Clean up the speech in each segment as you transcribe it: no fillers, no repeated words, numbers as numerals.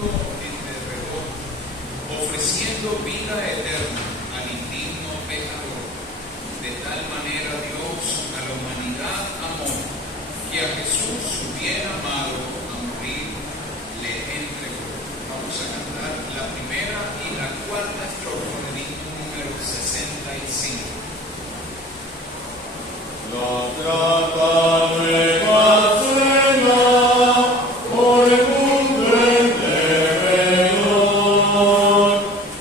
mundo en derredor, ofreciendo vida eterna al indigno pecador. De tal manera Dios a la humanidad amó, que a Jesús, su bien amado, a morir le entregó. Vamos a cantar la primera y la cuarta estrofa del himno número 65. La trata nueva cena por el mundo entero,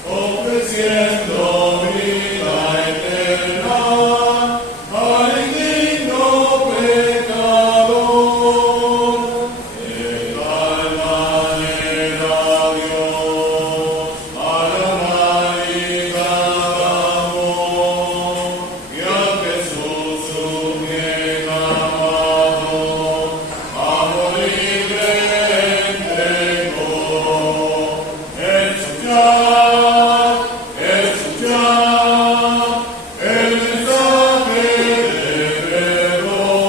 ofreciendo vida eterna al indigno pecador. De tal manera Dios a la humanidad amó, que a Jesús su bien amado a morir le entregó. Escuchad el mensaje de perdón.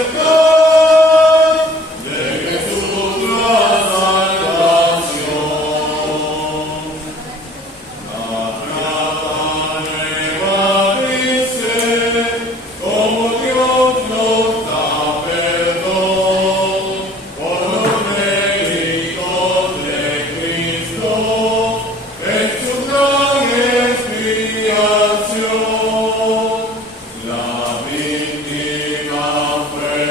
Aceptad de Jesús la salvación. La trata nueva dice, como Dios nos da perdón por los méritos de Cristo en su gran expiación. La víctima fue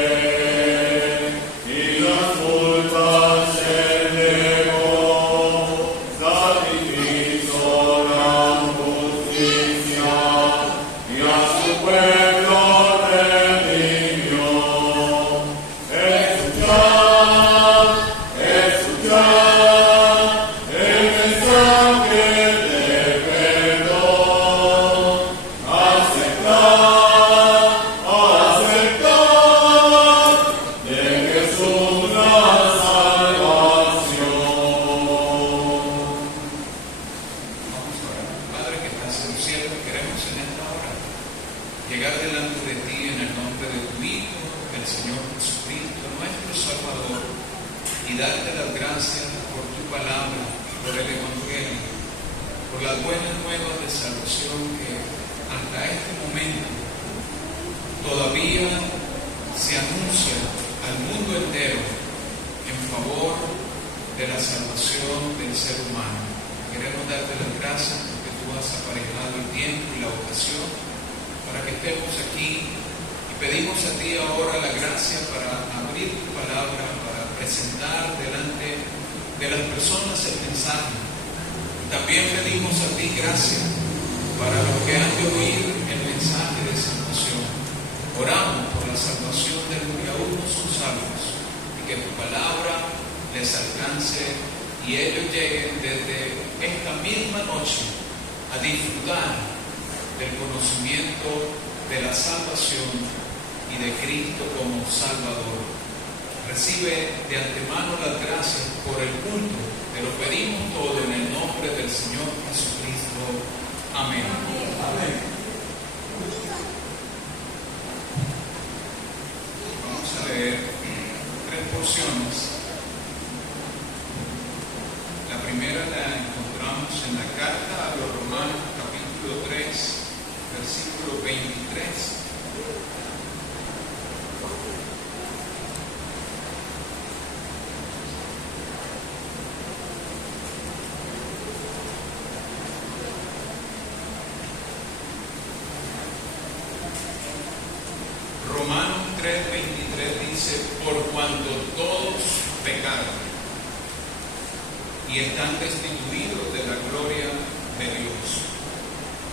y las multas se llevó, sacrificio la justicia y a su pueblo redimió. Escuchad el mensaje de perdón. Aceptad de Jesús la salvación. Vamos a orar. Padre que estás en el cielo, queremos en esta hora llegar delante de ti en el nombre de tu Hijo, el Señor Jesucristo, nuestro Salvador, y darte las gracias por tu palabra, por el Evangelio, por las buenas nuevas de salvación que hasta este momento todavía se anuncia al mundo entero en favor de la salvación del ser humano. Queremos darte las gracias porque tú has aparejado el tiempo y la ocasión para que estemos aquí, y pedimos a ti ahora la gracia para abrir tu palabra, para presentar delante de las personas el mensaje. También pedimos a ti gracia para los que han de oír el mensaje de salvación. Oramos por la salvación de los que aún no son salvos, y que tu palabra les alcance y ellos lleguen desde esta misma noche a disfrutar del conocimiento de la salvación y de Cristo como Salvador. Recibe de antemano las gracias por el culto. Te lo pedimos todo en el nombre del Señor Jesucristo. Amén. Amén. Vamos a leer tres porciones. La primera la encontramos en la carta a los Romanos, capítulo 3, versículo 23. Romanos 3:23 dice: por cuanto todos pecaron y están destituidos de la gloria de Dios.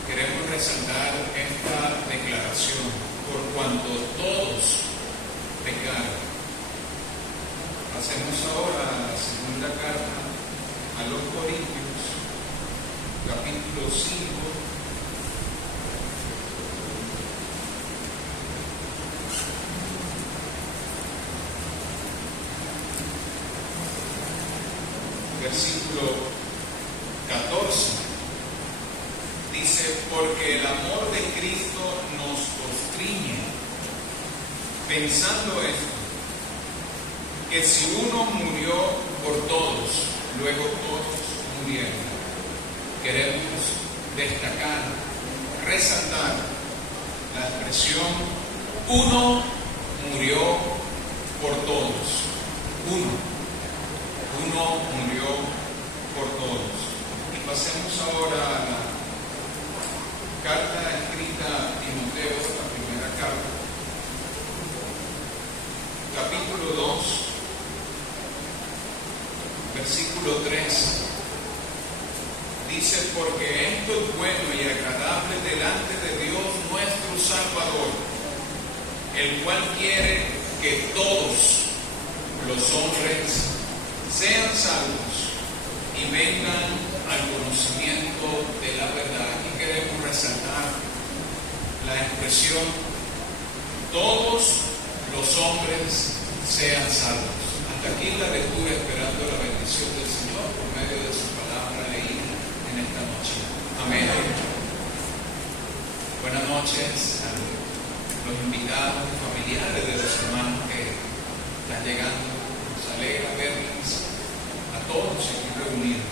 Queremos resaltar esta declaración: por cuanto todos pecaron. Pasemos ahora a la segunda carta a los Corintios, capítulo 5. Versículo 14 dice: porque el amor de Cristo nos constriñe, pensando esto, que si uno murió por todos, luego todos murieron. Queremos destacar, resaltar la expresión uno murió por todos. Uno murió por todos. Y pasemos ahora a la carta escrita a Timoteo, la primera carta, capítulo 2, versículo 3. Dice: porque esto es bueno y agradable delante de Dios nuestro Salvador, el cual quiere que todos los hombres sean salvos y vengan al conocimiento de la verdad. Aquí queremos resaltar la expresión todos los hombres sean salvos. Hasta aquí la lectura, esperando la bendición del Señor por medio de su palabra leída en esta noche. Amén. Buenas noches a los invitados y familiares de los hermanos que están llegando. Nos alegra verles a todos aquí reunidos.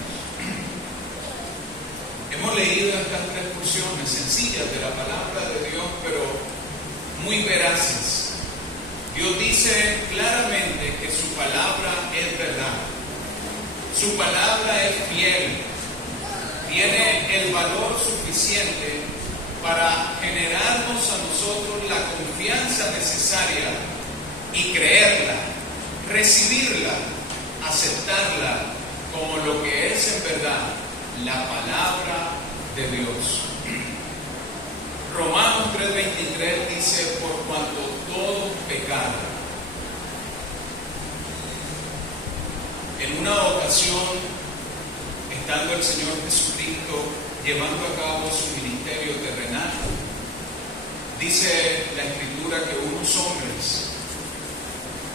Hemos leído estas tres porciones sencillas de la palabra de Dios, pero muy veraces. Dios dice claramente que su palabra es verdad. Su palabra es fiel. Tiene el valor suficiente para generarnos a nosotros la confianza necesaria y creerla, recibirla, aceptarla como lo que es en verdad la palabra de Dios. Romanos 3:23 dice: por cuanto todos pecaron. En una ocasión, estando el Señor Jesucristo llevando a cabo su ministerio terrenal, dice la Escritura que unos hombres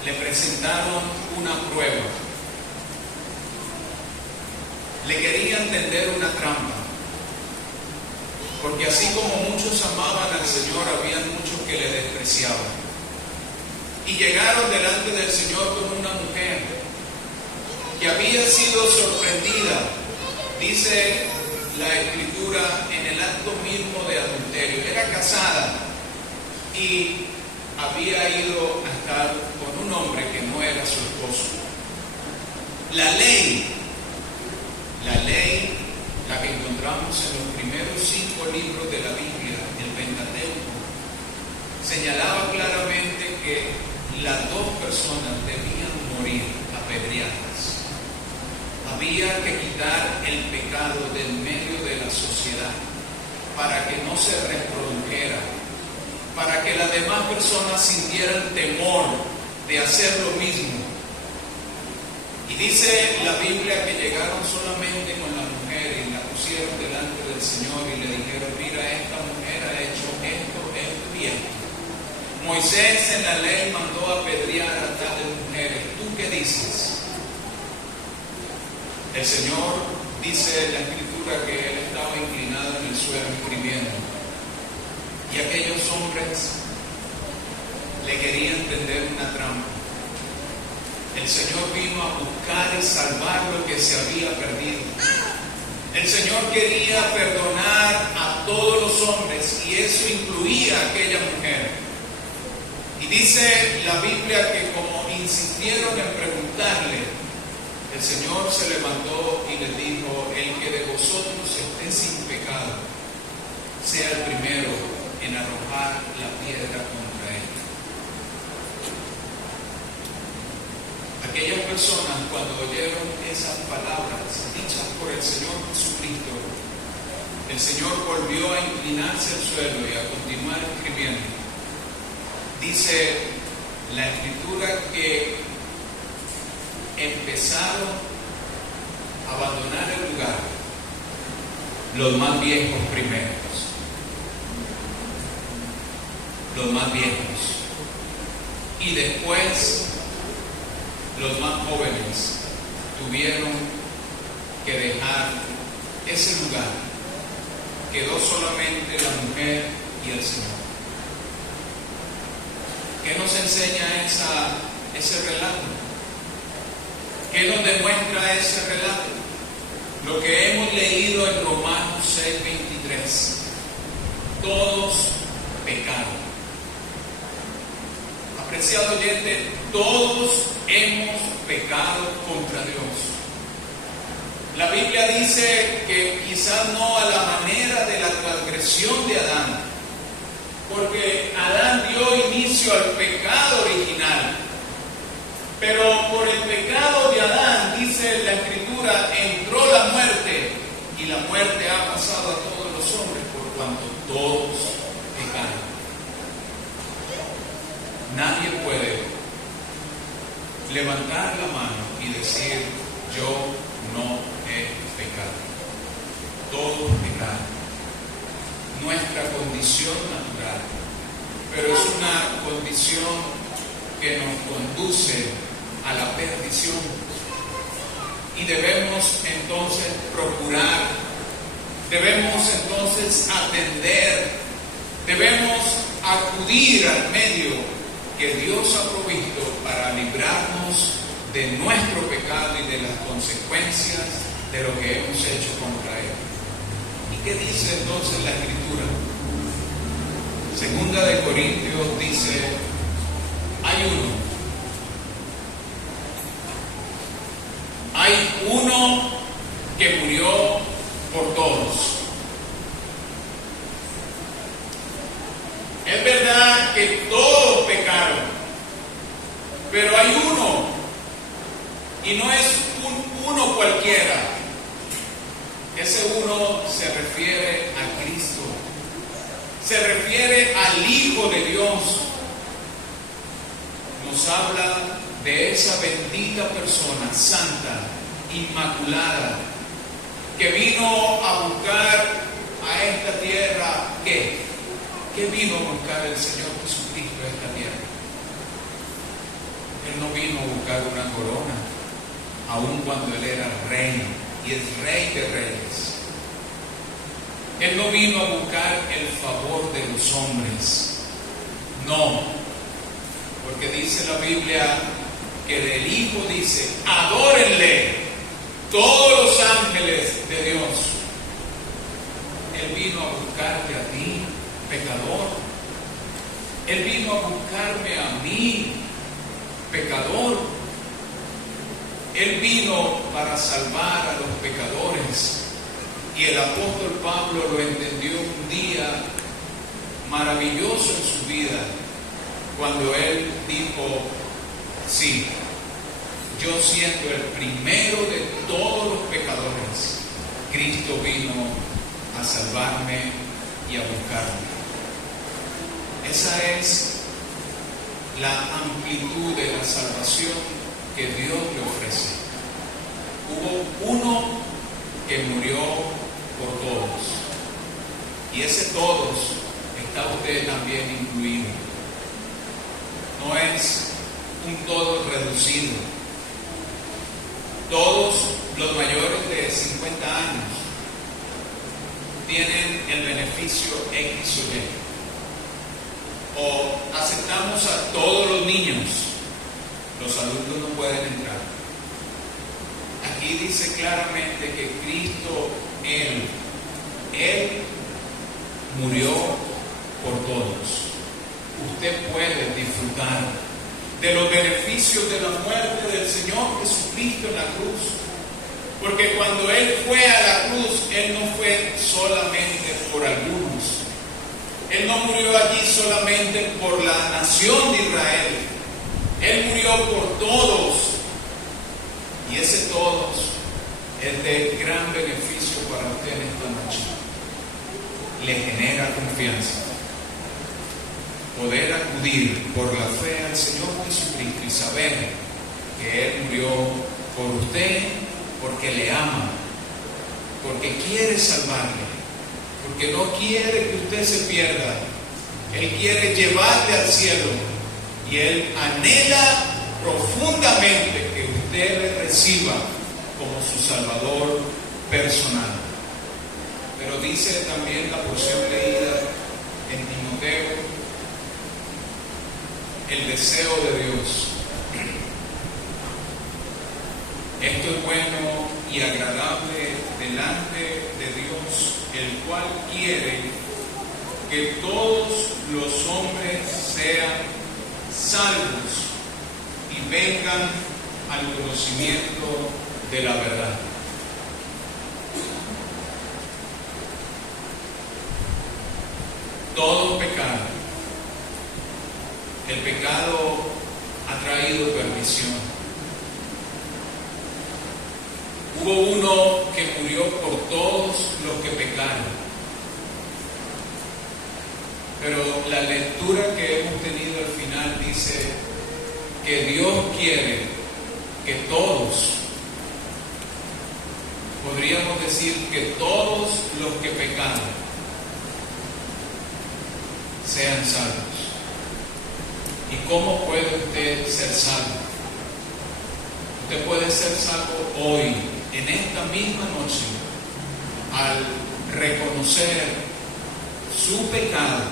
le presentaron una prueba. Le querían tender una trampa, porque así como muchos amaban al Señor, habían muchos que le despreciaban. Y llegaron delante del Señor con una mujer que había sido sorprendida, dice la Escritura, en el acto mismo de adulterio. Era casada y había ido a estar con un hombre que no era su esposo. La ley, la que encontramos en los primeros 5 libros de la Biblia, el Pentateuco, señalaba claramente que las dos personas debían morir apedreadas. Había que quitar el pecado del medio de la sociedad para que no se reprodujera, para que las demás personas sintieran temor de hacer lo mismo. Y dice la Biblia que llegaron solamente con la mujer y la pusieron delante del Señor y le dijeron: mira, esta mujer ha hecho esto, esto y esto. Moisés en la ley mandó apedrear a tales mujeres. ¿Tú qué dices? El Señor dice en la Escritura que él estaba inclinado en el suelo escribiendo. Y aquellos hombres le querían tender una trampa. El Señor vino a buscar y salvar lo que se había perdido. El Señor quería perdonar a todos los hombres y eso incluía a aquella mujer. Y dice la Biblia que como insistieron en preguntarle, el Señor se levantó y les dijo: el que de vosotros esté sin pecado, sea el primero en arrojar la piedra contra él. Aquellas personas, cuando oyeron esas palabras dichas por el Señor Jesucristo, el Señor volvió a inclinarse al suelo y a continuar escribiendo. Dice la Escritura que empezaron a abandonar el lugar los más viejos primeros. Los más viejos. Y después los más jóvenes tuvieron que dejar ese lugar. Quedó solamente la mujer y el Señor. ¿Qué nos enseña ese relato? ¿Qué nos demuestra ese relato? Lo que hemos leído en Romanos 6:23. Todos pecaron. Apreciado oyente, todos hemos pecado contra Dios. La Biblia dice que quizás no a la manera de la transgresión de Adán, porque Adán dio inicio al pecado original. Pero por el pecado de Adán, dice la Escritura, entró la muerte, y la muerte ha pasado a todos los hombres por cuanto todos pecaron. Nadie puede levantar la mano y decir, yo no he pecado. Todos pecaron. Nuestra condición natural, pero es una condición que nos conduce a la perdición. Y debemos entonces procurar, debemos entonces atender, debemos acudir al medio que Dios ha provisto para librarnos de nuestro pecado y de las consecuencias de lo que hemos hecho contra Él. ¿Y qué dice entonces la Escritura? Segunda de Corintios dice, hay uno que murió por todos. Es verdad que todos pecaron, pero hay uno, y no es uno cualquiera. Ese uno se refiere a Cristo, se refiere al Hijo de Dios. Nos habla de esa bendita persona, santa, inmaculada, que vino a buscar a esta tierra, ¿qué? ¿Qué vino a buscar el Señor Jesucristo a esta tierra? Él no vino a buscar una corona, aun cuando Él era rey, y es Rey de Reyes. Él no vino a buscar el favor de los hombres, no, porque dice la Biblia que del Hijo dice, adórenle todos los ángeles de Dios. Él vino a buscarte a ti, pecador. Él vino a buscarme a mí, pecador. Él vino para salvar a los pecadores. Y el apóstol Pablo lo entendió un día maravilloso en su vida, cuando él dijo, sí, yo siendo el primero de todos los pecadores, Cristo vino a salvarme y a buscarme. Esa es la amplitud de la salvación que Dios le ofrece. Hubo uno que murió por todos, y ese todos está usted también incluido. No es un todo reducido. Todos los mayores de 50 años tienen el beneficio X o Y. O aceptamos a todos los niños, los adultos no pueden entrar. Aquí dice claramente que Cristo, Él murió por todos. Usted puede disfrutar de los beneficios de la muerte del Señor Jesucristo en la cruz. Porque cuando Él fue a la cruz, Él no fue solamente por algunos. Él no murió allí solamente por la nación de Israel. Él murió por todos. Y ese todos es de gran beneficio para usted en esta noche. Le genera confianza poder acudir por la fe al Señor Jesucristo y saber que Él murió por usted, porque le ama, porque quiere salvarle, porque no quiere que usted se pierda. Él quiere llevarle al cielo, y Él anhela profundamente que usted le reciba como su Salvador personal. Pero dice también la porción leída en Timoteo, el deseo de Dios Esto es bueno y agradable delante de Dios, el cual quiere que todos los hombres sean salvos y vengan al conocimiento de la verdad. Todo pecado. El pecado ha traído perdición. Hubo uno que murió por todos los que pecaron. Pero la lectura que hemos tenido al final dice que Dios quiere que todos, podríamos decir que todos los que pecaron, sean salvos. ¿Y cómo puede usted ser salvo? Usted puede ser salvo hoy, en esta misma noche, al reconocer su pecado,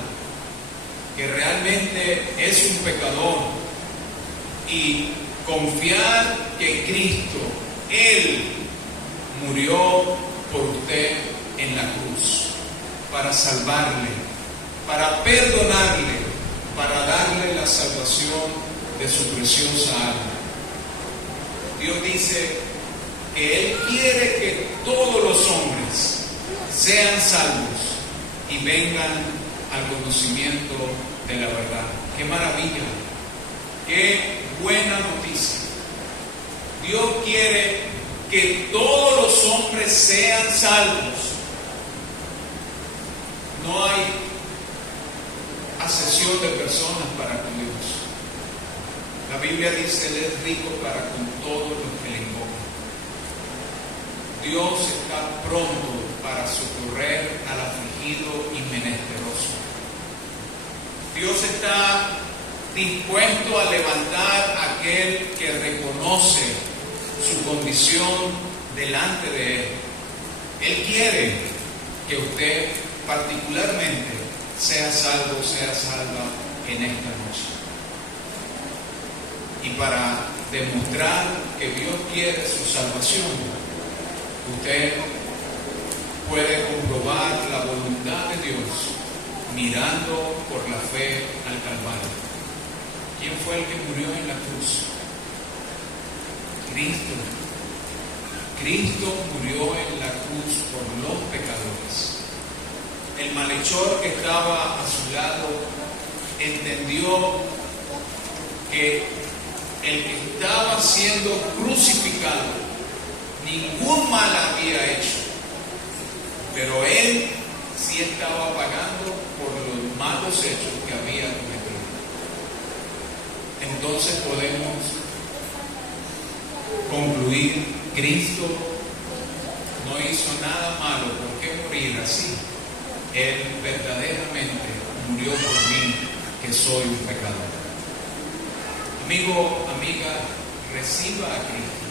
que realmente es un pecador, y confiar que Cristo, Él, murió por usted en la cruz, para salvarle, para perdonarle, para darle la salvación de su preciosa alma. Dios dice que Él quiere que todos los hombres sean salvos y vengan al conocimiento de la verdad. ¡Qué maravilla! ¡Qué buena noticia! Dios quiere que todos los hombres sean salvos. No hay asesión de personas para con Dios. La Biblia dice: Él es rico para con todos los que le invocan. Dios está pronto para socorrer al afligido y menesteroso. Dios está dispuesto a levantar a aquel que reconoce su condición delante de Él. Él quiere que usted particularmente sea salvo, sea salva en esta noche. Y para demostrar que Dios quiere su salvación, usted puede comprobar la voluntad de Dios mirando por la fe al Calvario. ¿Quién fue el que murió en la cruz? Cristo. Cristo murió en la cruz por los pecadores. El malhechor que estaba a su lado entendió que el que estaba siendo crucificado ningún mal había hecho, pero él sí estaba pagando por los malos hechos que había cometido. Entonces podemos concluir: Cristo no hizo nada malo. ¿Por qué morir así? Él verdaderamente murió por mí, que soy un pecador. Amigo, amiga, reciba a Cristo.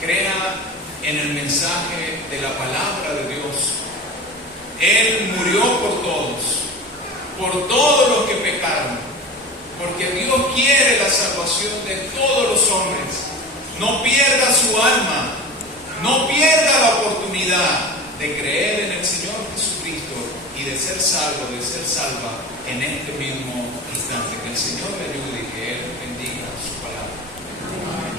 Crea en el mensaje de la palabra de Dios. Él murió por todos los que pecaron, porque Dios quiere la salvación de todos los hombres. No pierda su alma, no pierda la oportunidad de creer en el Señor Jesucristo y de ser salvo, de ser salva en este mismo instante. Que el Señor le ayude y que Él bendiga su palabra. Amén.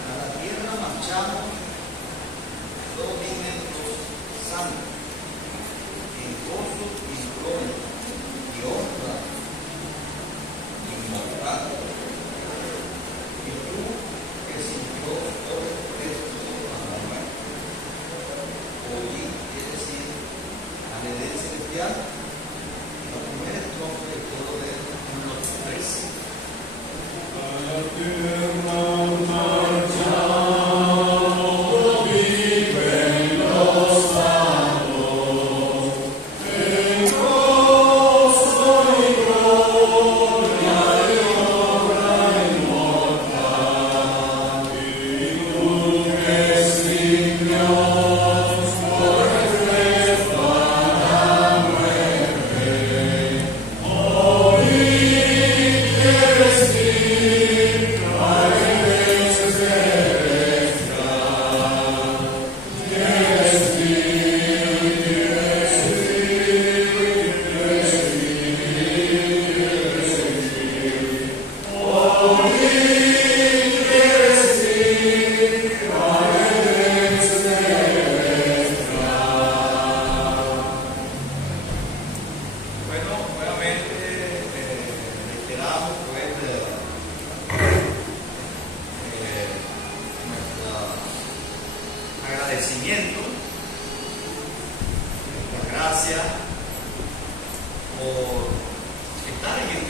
A la tierra marchamos,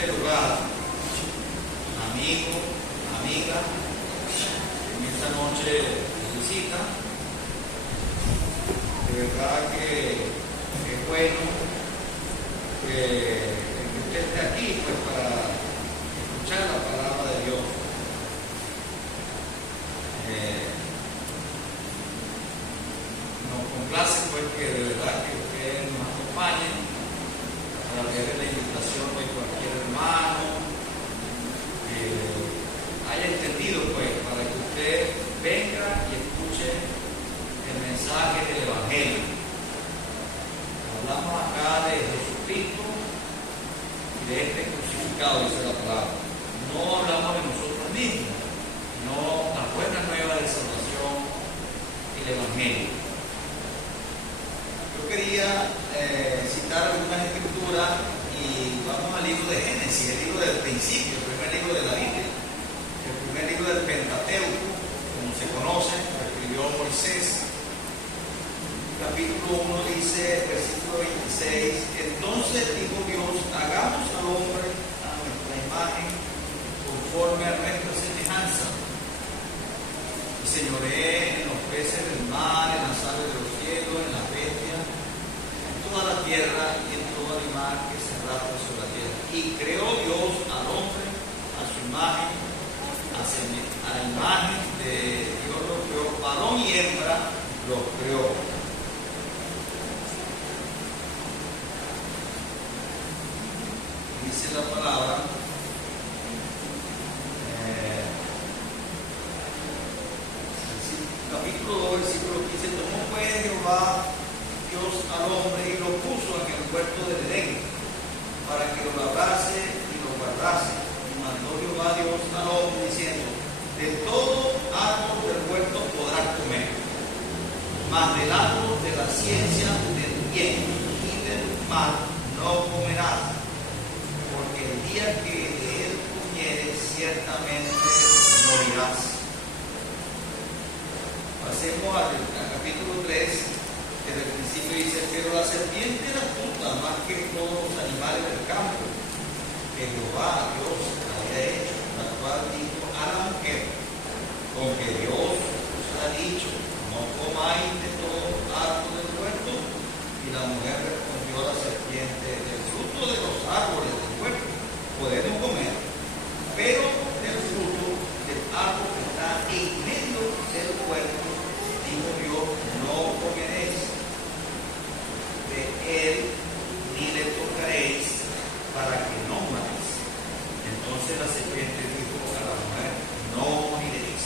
este lugar, amigo, amiga, en esta noche de visita. De verdad que es bueno que usted esté aquí pues para escuchar la palabra de Dios. Nos complace pues que de verdad que ustedes nos acompañen a través de la invitación de cualquier hermano haya entendido pues para que usted venga y escuche el mensaje del Evangelio. Hablamos acá de Jesucristo y de este crucificado, dice la palabra. No hablamos de nosotros mismos, sino la buena nueva de salvación y el Evangelio. Yo quería citar algunas escrituras y vamos al libro de Génesis, el libro del principio, el primer libro de la Biblia, el primer libro del Pentateuco, como se conoce, lo escribió Moisés. Capítulo 1 dice, versículo 26, entonces dijo Dios, hagamos al hombre a nuestra imagen, conforme a nuestra semejanza, y señoree en los peces del mar, en las aves de los cielos, en las bestias, en toda la tierra y en todo animal que se arrastra sobre la tierra. Y creó Dios al hombre a su imagen, a la imagen de Dios lo creó, varón y hembra los creó. Dice la palabra, capítulo 2, versículo 15, tomó pues Jehová Dios al hombre y lo puso en el huerto del Edén, para que lo labrase y lo guardase. Y mandó Jehová Dios al hombre diciendo, de todo árbol del huerto podrás comer, mas del árbol de la ciencia del bien y del mal no comerás, porque el día que de él comieres ciertamente morirás. Pasemos al capítulo 3, que desde el principio dice, pero la serpiente era astuta más que todos los animales del campo que Jehová Dios había hecho, la cual dijo a la mujer, con que Dios os ha dicho, no comáis de todo árbol del huerto. Y la mujer respondió a la serpiente, del fruto de los árboles del huerto podemos comer, pero del fruto del árbol que está en medio del huerto, dijo Dios, no comeréis de él, ni le tocaréis, para que no muráis. Entonces la serpiente dijo a la mujer, no moriréis,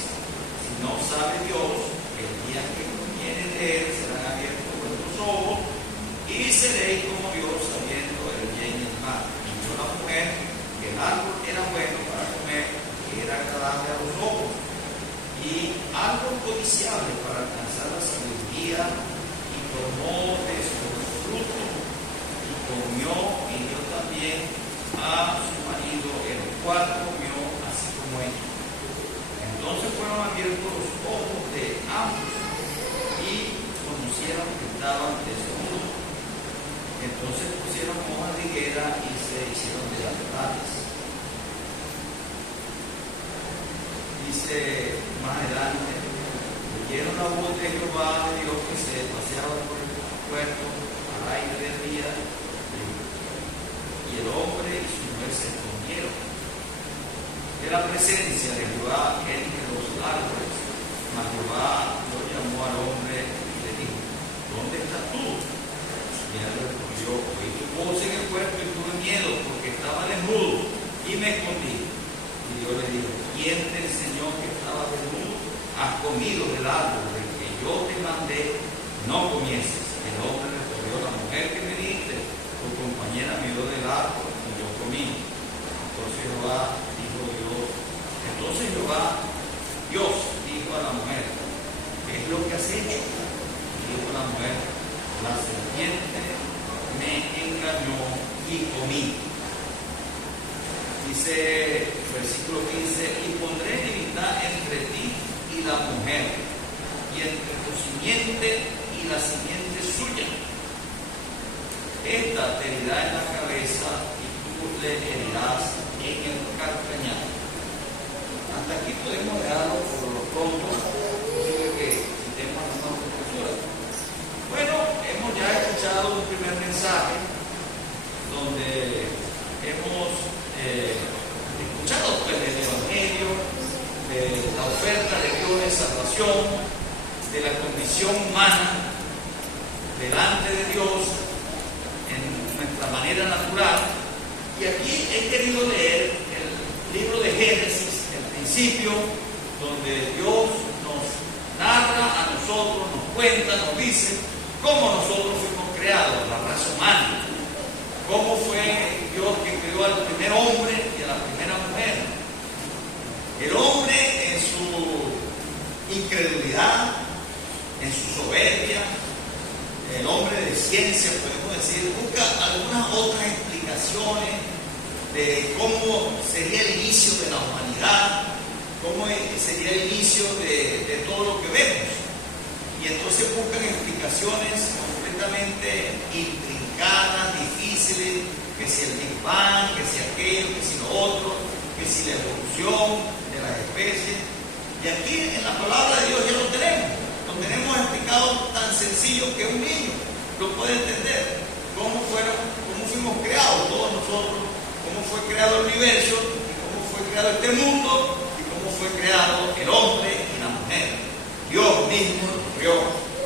si no sabe Dios que el día que comieres de él serán abiertos vuestros ojos y seréis como Dios sabiendo el bien y el mal. Y vio la mujer que el árbol era bueno para comer, que era agradable a los ojos y algo codiciable para alcanzar la sabiduría, y tomó de su fruto y comió y dio también a su marido, el cual comió así como ellos. Entonces fueron abiertos los ojos de ambos y conocieron que estaban desnudos. Entonces pusieron hojas de higuera y se hicieron delantales. Dice más adelante, oyeron la voz de Jehová de Dios que se paseaba por el huerto al aire del día, y el hombre y su mujer se escondieron de la presencia de Jehová entre los árboles. Mas Jehová lo llamó al hombre y le dijo, ¿dónde estás tú? Y él respondió, oí tu voz en el huerto y tuve miedo porque estaba desnudo y me escondí. Y Dios le dijo, ¿quién te enseñó que estaba desnudo? Has comido del árbol del que yo te mandé, no comieses. El hombre respondió, la mujer que me diste, tu compañera me dio del árbol y yo comí. Entonces Jehová Dios dijo a la mujer, ¿qué es lo que has hecho? Y dijo la mujer, la serpiente me engañó y comí. Dice versículo 15, y pondré enemistad entre ti y la mujer, y entre tu simiente y la simiente suya. Esta te herirá en la cabeza y tú le herirás en el calcañar. Hasta aquí podemos dejarlo por lo pronto, posible que citemos algunas escrituras. Bueno, hemos ya escuchado un primer mensaje donde hemos escuchado pues, del Evangelio, de la oferta de Dios de salvación, de la condición humana delante de Dios en nuestra manera natural. Y aquí he querido leer el libro de Génesis, el principio, donde Dios nos narra a nosotros, nos cuenta, nos dice cómo nosotros fuimos creados, la raza humana, cómo fue Dios que creó al primer hombre y a la primera mujer. El hombre en su incredulidad, en su soberbia, el hombre de ciencia, podemos decir, busca algunas otras explicaciones de cómo sería el inicio de la humanidad, cómo sería el inicio de todo lo que vemos. Y entonces buscan explicaciones completamente intrincadas, difíciles, que si el Big Bang, que si aquello, que si lo otro, que si la evolución de las especies. Y aquí en la palabra de Dios ya lo tenemos explicado tan sencillo que un niño lo puede entender. Cómo fuimos creados todos nosotros, cómo fue creado el universo, y cómo fue creado este mundo, y cómo fue creado el hombre y la mujer. Dios mismo los creó,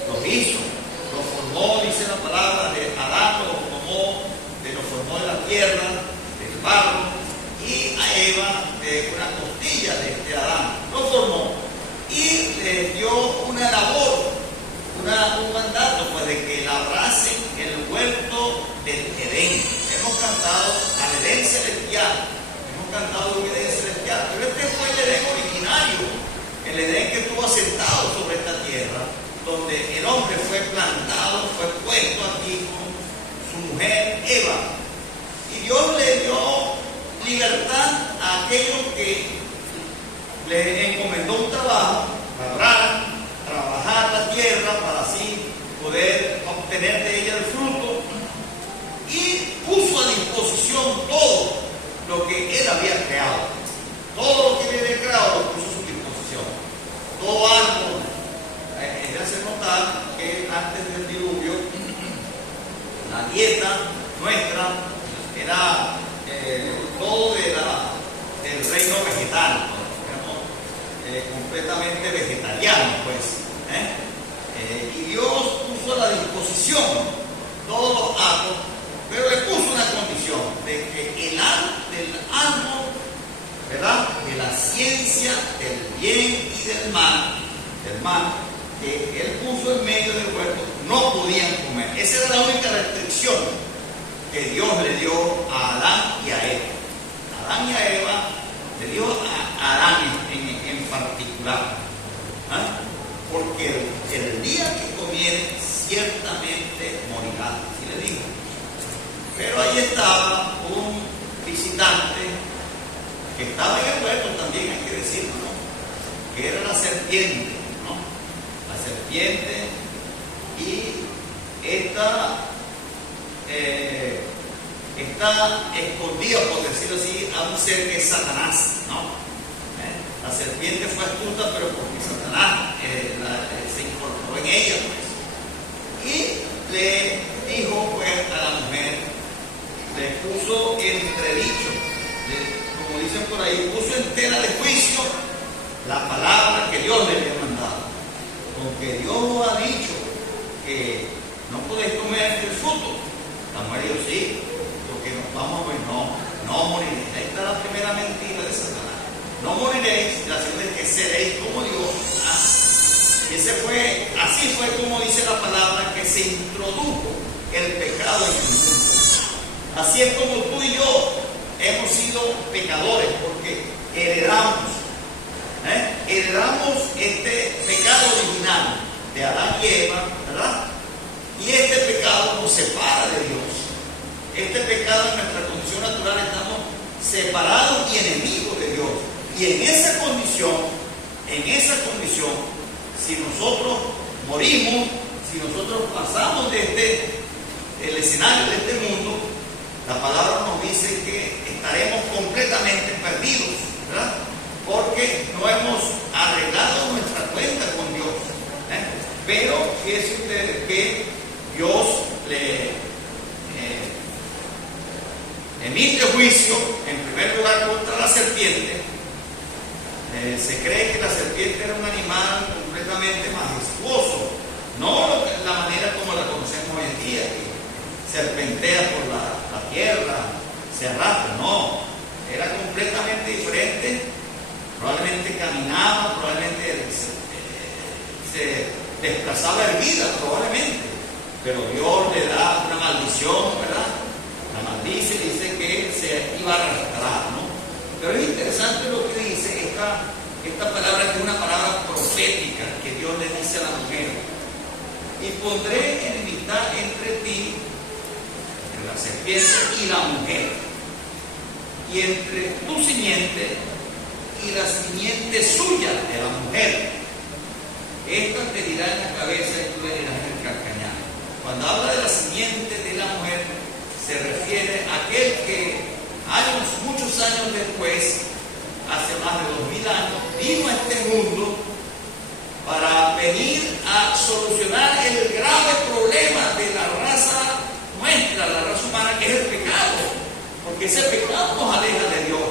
los hizo, los formó, dice la palabra, de Adán los formó de la tierra, del barro, y a Eva de una costilla de este Adán, lo formó y le dio una labor, un mandato, pues de que labrasen el huerto del Edén. Hemos cantado al Edén celestial, hemos cantado un Edén celestial, pero este fue el Edén originario, el Edén que estuvo asentado sobre esta tierra, donde el hombre fue plantado, fue puesto aquí con su mujer Eva, y Dios le dio libertad a aquellos que le encomendó un trabajo, labrar, trabajar la tierra para así poder obtener de ella el fruto, y puso a disposición todo lo que él había creado. Todo lo que él había creado lo puso a su disposición. Todo árbol, es de hacer notar que antes del diluvio la dieta nuestra era todo del reino vegetal, completamente vegetariano, pues. Y Dios puso a la disposición todos los árboles, pero le puso una condición de que del árbol, ¿verdad?, de la ciencia del bien y del mal, que él puso en medio del huerto, no podían comer. Esa era la única restricción que Dios le dio a Adán y a Eva. Adán y a Eva le dio a Adán en particular, porque el día que comiere ciertamente morirá, así le dijo. Pero ahí estaba un visitante que estaba en el huerto también, hay que decirlo, ¿no?, que era la serpiente, ¿no?, la serpiente, y esta está escondida, por decirlo así, a un ser que es Satanás, ¿no? La serpiente fue astuta, pero porque Satanás se incorporó en ella, pues. Y le dijo, pues, a la mujer, le puso entredicho, como dicen por ahí, puso en tela de juicio la palabra que Dios le había mandado. Porque Dios ha dicho que no podéis comer del fruto. La mujer dijo, sí, porque nos vamos a morir. No moriréis. Ahí está la primera mentira de Satanás. No moriréis, la segunda es que seréis como Dios. Y así fue como dice la palabra, que se introdujo el pecado en el mundo. Así es como tú y yo hemos sido pecadores, porque heredamos este pecado original de Adán y Eva, ¿verdad? Y este pecado nos separa de Dios. Este pecado, en nuestra condición natural, estamos separados y enemigos de Dios. Y en esa condición, si nosotros morimos, si nosotros pasamos de el escenario de este mundo, la palabra nos dice que estaremos completamente perdidos, ¿verdad? Porque no hemos arreglado nuestra cuenta con Dios. Pero fíjense ustedes que Dios le emite juicio, en primer lugar, contra la serpiente. Se cree que la serpiente era un animal completamente majestuoso, no la manera como la conocemos hoy en día, que serpentea por la tierra, se arrastra, no, era completamente diferente. Probablemente caminaba, probablemente se desplazaba erguida, probablemente, pero Dios le da una maldición, ¿verdad? La maldice y dice que se iba a arrastrar, ¿no? Pero es interesante lo que dice esta palabra, que es una palabra profética que Dios le dice a la mujer: y pondré enemistad entre ti, entre la serpiente y la mujer, y entre tu simiente y la simiente suya, de la mujer. Esta te dirá en la cabeza y tú le dirás en el calcañar. Cuando habla de la simiente de la mujer, se refiere a aquel que muchos años después, hace más de 2000 años, vino a este mundo para venir a solucionar el grave problema de la raza nuestra, la raza humana, que es el pecado, porque ese pecado nos aleja de Dios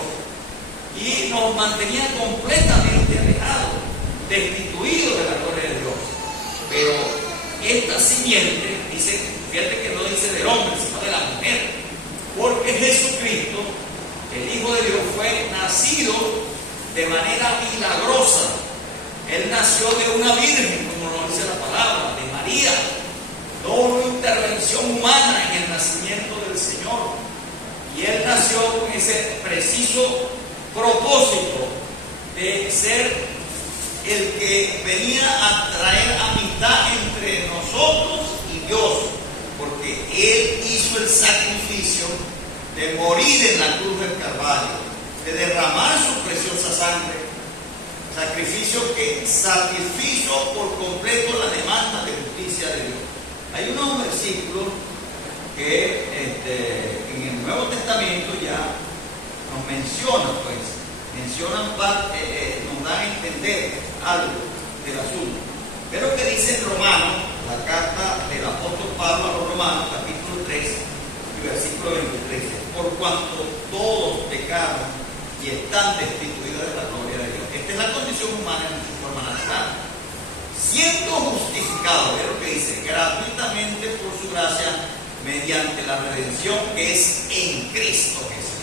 y nos mantenía completamente alejados, destituidos de la gloria de Dios. Pero esta simiente, dice, fíjate que no dice del hombre, sino de la mujer, porque Jesucristo, el Hijo de Dios, fue nacido de manera milagrosa. Él nació de una virgen, como lo dice la palabra, de María. No hubo intervención humana en el nacimiento del Señor. Y Él nació con ese preciso propósito de ser el que venía a traer amistad entre nosotros y Dios, porque Él hizo el sacrificio de morir en la cruz del Calvario, de derramar su preciosa sangre, sacrificio que satisfizo por completo la demanda de justicia de Dios. Hay unos versículos que en el Nuevo Testamento ya nos mencionan, nos dan a entender algo del asunto. Pero que dice en Romanos, la carta del apóstol Pablo a los Romanos, capítulo 3, y versículo 23, por cuanto todos pecaron y están destituidos de la gloria de Dios. Esta es la condición humana en su forma natural. Siendo justificados, es lo que dice, gratuitamente por su gracia, mediante la redención que es en Cristo Jesús.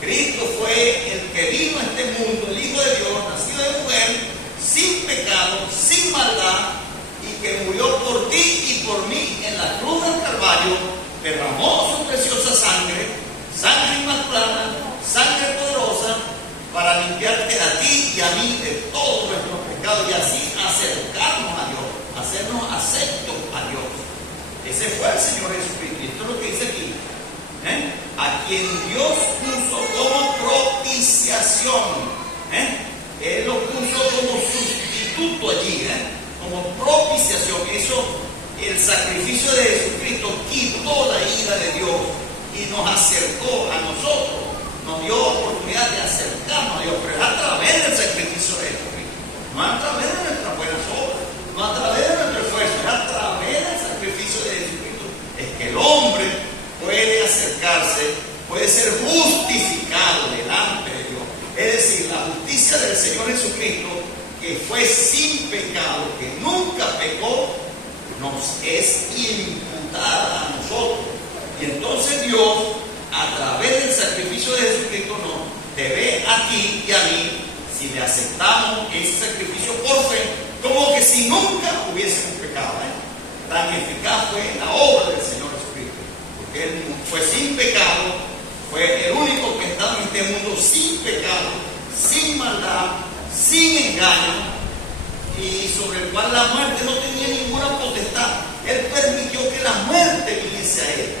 Cristo fue el que vino a este mundo, el Hijo de Dios, nacido de mujer, sin pecado, sin maldad, y que murió por ti y por mí en la cruz del Calvario, derramó su preciosa sangre, sangre inmaculada, sangre poderosa, para limpiarte a ti y a mí de todos nuestros pecados y así acercarnos a Dios, hacernos aceptos a Dios. Ese fue el Señor Jesucristo. Y esto es lo que dice aquí. A quien Dios puso como propiciación. Él lo puso como sustituto allí, como propiciación. Eso, el sacrificio de Jesucristo quitó la ira de Dios y nos acercó a nosotros, nos dio oportunidad de acercarnos a Dios, pero es a través del sacrificio de Jesucristo, no a través de nuestras buenas obras, no a través de nuestro esfuerzo, es a través del sacrificio de Jesucristo, es que el hombre puede acercarse, puede ser justificado delante de Dios. Es decir, la justicia del Señor Jesucristo, que fue sin pecado, que nunca pecó, nos es imputada a nosotros. Y entonces Dios, a través del sacrificio de Jesucristo, nos te ve a ti y a mí, si le aceptamos ese sacrificio por fe, como que si nunca hubiésemos pecado. Tan eficaz fue la obra del Señor Jesucristo, porque Él fue sin pecado, fue el único que estaba en este mundo sin pecado, sin maldad, sin engaño, y sobre el cual la muerte no tenía ninguna potestad. Él permitió que la muerte viniese a Él.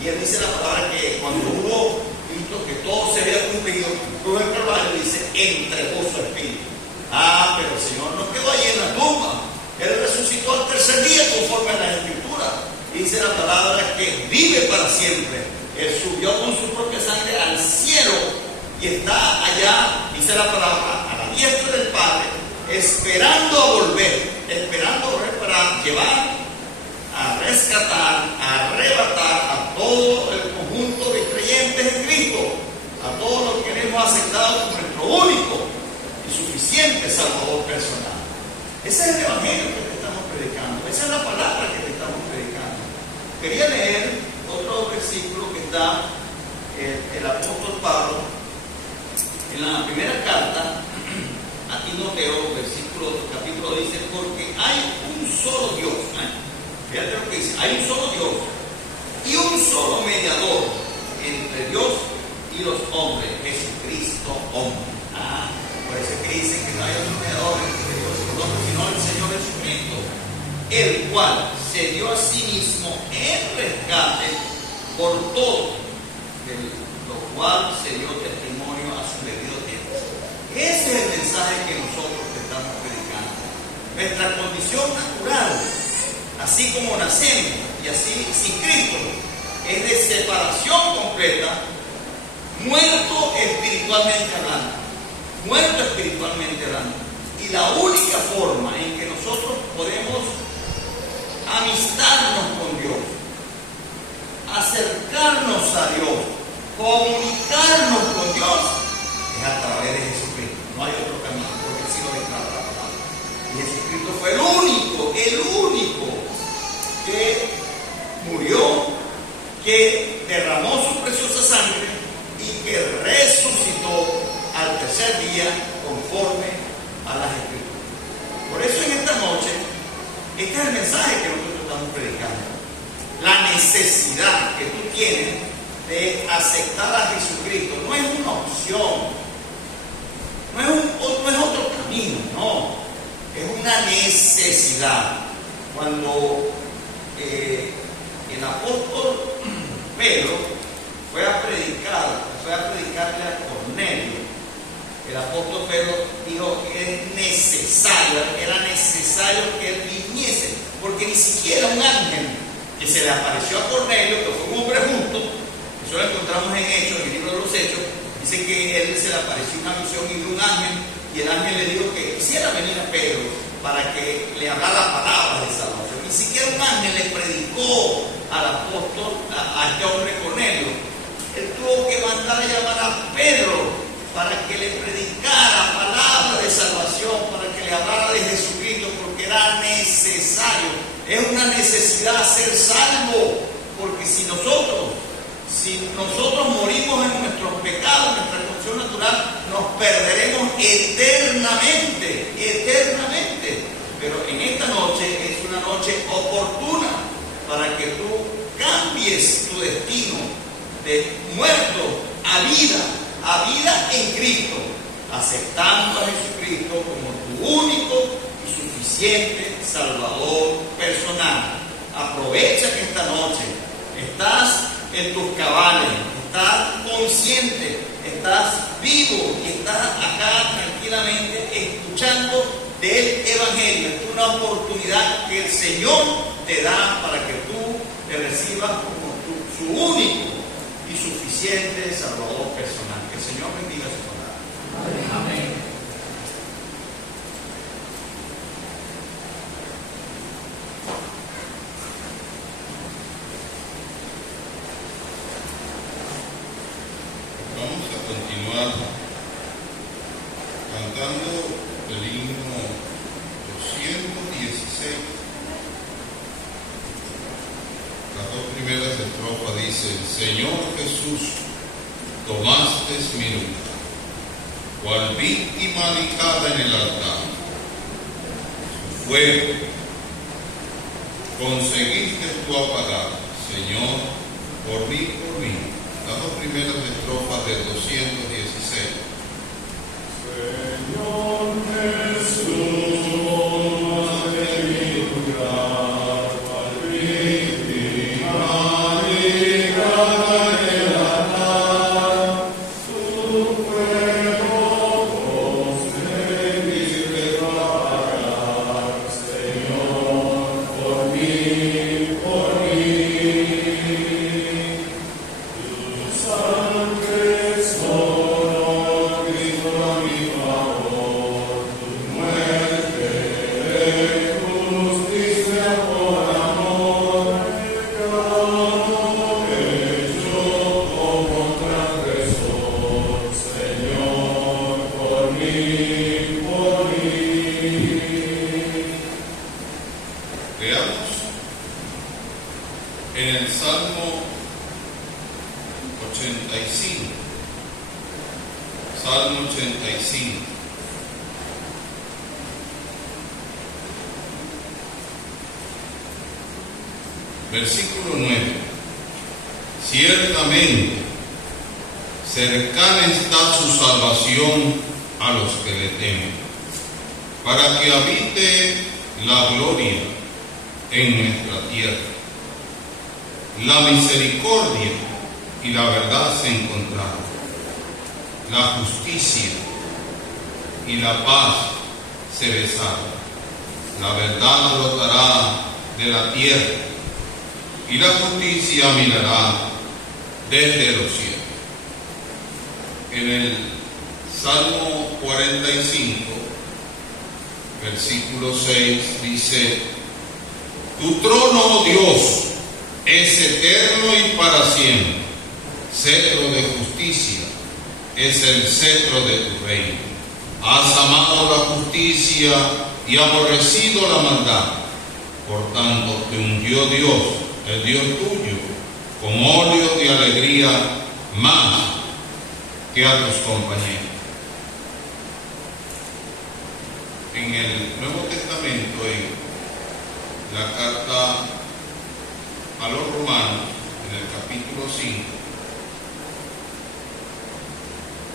Y Él dice la palabra que cuando hubo visto que todo se había cumplido, todo el trabajo, dice, entregó su espíritu. Pero el Señor no quedó allí en la tumba. Él resucitó al tercer día conforme a la Escritura. Dice la palabra que vive para siempre. Él subió con su propia sangre al cielo y está allá, dice la palabra, a la diestra del Padre, esperando a volver para llevar, a rescatar, a arrebatar a todo el conjunto de creyentes en Cristo, a todos los que hemos aceptado como nuestro único y suficiente Salvador personal. Ese es el Evangelio que te estamos predicando, esa es la palabra que te estamos predicando. Quería leer otro versículo que está el apóstol Pablo en la primera carta a Timoteo, capítulo dice, porque hay un solo Dios. Fíjate lo que dice, hay un solo Dios y un solo mediador entre Dios y los hombres, Jesucristo hombre. Por eso es que dicen que no hay otro mediador entre Dios y los hombres, sino el Señor Jesucristo, el cual se dio a sí mismo en rescate por todo, de lo cual se dio testimonio a su debido tiempo. Ese es el mensaje que nosotros te estamos predicando. Nuestra condición natural, así como nacemos y así sin Cristo, es de separación completa, muerto espiritualmente hablando. Y la única forma en que nosotros podemos amistarnos con Dios, acercarnos a Dios, comunicarnos con Dios, es a través de Jesucristo. No hay otro camino, porque así lo declara la palabra. Y Jesucristo fue el único que murió, que derramó su preciosa sangre y que resucitó al tercer día conforme a las Escrituras. Por eso en esta noche, este es el mensaje que nosotros estamos predicando. La necesidad que tú tienes de aceptar a Jesucristo no es una opción, no es otro camino, no, es una necesidad. Cuando el apóstol Pedro fue a predicarle a Cornelio, el apóstol Pedro dijo que era necesario que él viniese, porque ni siquiera un ángel que se le apareció a Cornelio, que fue un hombre justo, eso lo encontramos en Hechos, en el libro de los Hechos, dice que él se le apareció una visión y vio un ángel, y el ángel le dijo que quisiera venir a Pedro para que le hablara palabras de salvación. Ni siquiera un ángel le predicó al apóstol, a este hombre Cornelio. Él tuvo que mandar a llamar a Pedro para que le predicara palabras de salvación, para que le hablara de Jesucristo, porque era necesario. Es una necesidad ser salvo, porque si nosotros morimos en nuestros pecados, en nuestra condición natural, nos perderemos eternamente. Pero en esta noche es una noche oportuna para que tú cambies tu destino de muerto a vida en Cristo, aceptando a Jesucristo como tu único y suficiente Salvador personal. Aprovecha que esta noche estás en tus cabales, estás consciente, estás vivo y estás acá tranquilamente escuchando del Evangelio. Es una oportunidad que el Señor te da para que tú te recibas como su único y suficiente Salvador personal. Que el Señor bendiga su palabra. Amén. Vamos a continuar cantando el himno 216. Las dos primeras estrofas dicen: Señor Jesús, tomaste mi lugar, cual víctima dedicada en el altar. Su fuego conseguiste tú apagar, Señor, por mí. Las dos primeras estrofas del 216. Señor Jesús, tomaste mi lugar, cual víctima dedicada en el altar. Su fuego conseguiste tú apagar, Señor, por mí. Sangre solo En el Salmo 85, Salmo 85, versículo 9. Ciertamente, cercana está su salvación a los que le temen, para que habite la gloria en nuestra tierra. La misericordia y la verdad se encontraron, la justicia y la paz se besaron. La verdad brotará de la tierra y la justicia mirará desde los cielos. En el Salmo 45, versículo 6 dice: tu trono, oh Dios, es eterno y para siempre. Cetro de justicia es el cetro de tu reino. Has amado la justicia y aborrecido la maldad. Por tanto, te ungió Dios, el Dios tuyo, con óleo de alegría más que a tus compañeros. En el Nuevo Testamento, en la carta a los Romanos, en el capítulo 5,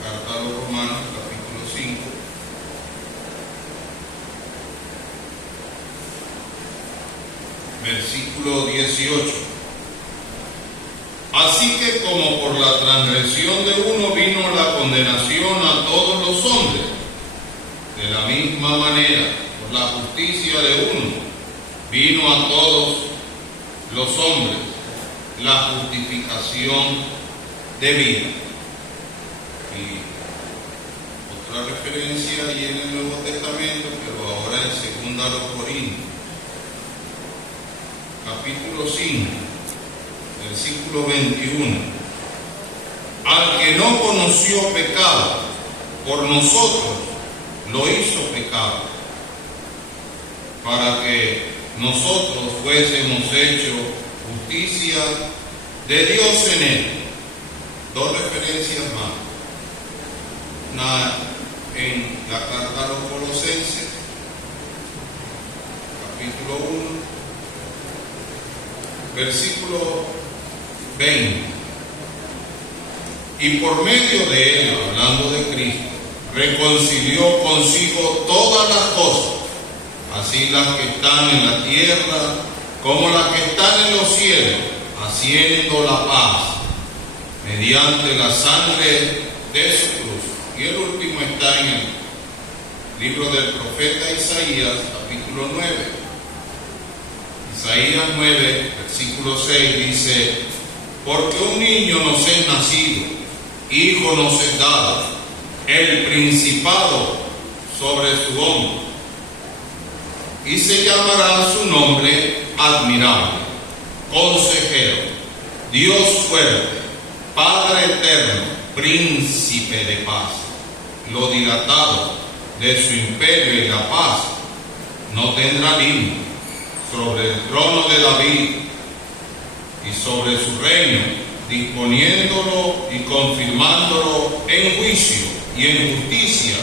carta a los Romanos, capítulo 5, versículo 18. Así que como por la transgresión de uno vino la condenación a todos los hombres, de la misma manera, por la justicia de uno, vino a todos los hombres la justificación de vida. Y otra referencia ahí en el Nuevo Testamento, pero ahora en 2 Corintios, capítulo 5, versículo 21. Al que no conoció pecado, por nosotros lo hizo pecado, para que nosotros fuésemos hechos justicia de Dios en él. Dos referencias más. Una en la carta a los Colosenses, capítulo 1, versículo 20. Y por medio de él, hablando de Cristo, reconcilió consigo todas las cosas, así las que están en la tierra como las que están en los cielos, haciendo la paz mediante la sangre de su cruz. Y el último está en el libro del profeta Isaías, capítulo 9. Isaías 9, versículo 6 dice: porque un niño nos es nacido, hijo nos es dado, el principado sobre su hombro, y se llamará su nombre Admirable, Consejero, Dios fuerte, Padre eterno, Príncipe de paz. Lo dilatado de su imperio y la paz no tendrá límite sobre el trono de David y sobre su reino, disponiéndolo y confirmándolo en juicio y en justicia